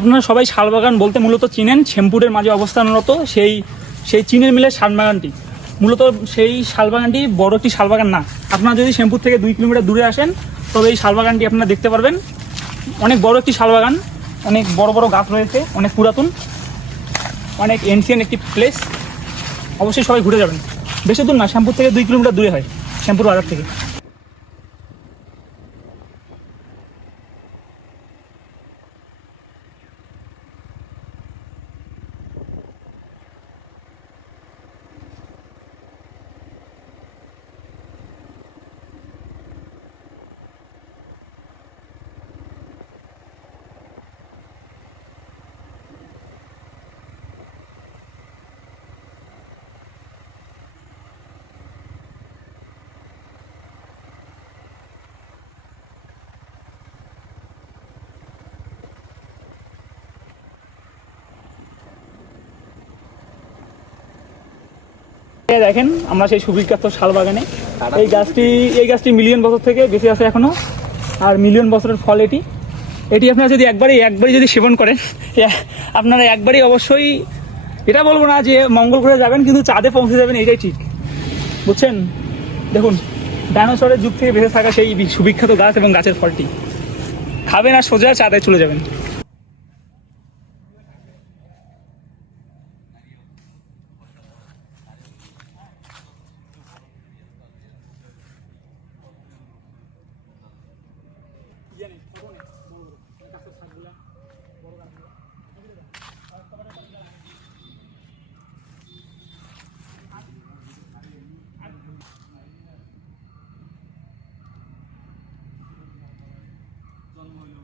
আপনারা সবাই শালবাগান বলতে মূলত চিনেন শ্যামপুরের মাঝে অবস্থানরত সেই সেই চীনের মিলের শালবাগানটি। মূলত সেই শালবাগানটি বড় একটি শালবাগান না। আপনারা যদি শ্যামপুর থেকে 2 কিলোমিটার দূরে আসেন তবে এই শালবাগানটি আপনারা দেখতে পারবেন। অনেক বড় একটি শালবাগান, অনেক বড় বড় গাছ রয়েছে, অনেক পুরাতন, অনেক এনসিয়েন্ট একটি প্লেস। অবশ্যই সবাই ঘুরে যাবেন। বেশি দূর না, শ্যামপুর থেকে 2 কিলোমিটার দূরে হয়, শ্যামপুর বাজার থেকে। দেখেন আমরা সেই সুবিখ্যাত শালবাগানে এই গাছটি মিলিয়ন বছর থেকে বেঁচে আছে এখনো, আর মিলিয়ন বছরের ফল এটি। আপনারা যদি একবারই যদি সেবন করেন, আপনারা একবারই অবশ্যই, এটা বলবো না যে মঙ্গল গ্রহে যাবেন, কিন্তু চাঁদে পৌঁছে যাবেন, এটাই ঠিক, বুঝছেন? দেখুন, ডাইনোসরের যুগ থেকে বেঁচে থাকা সেই সুবিখ্যাত গাছ এবং গাছের ফলটি খাবেন আর সোজা চাঁদে চলে যাবেন। জন্ম হইল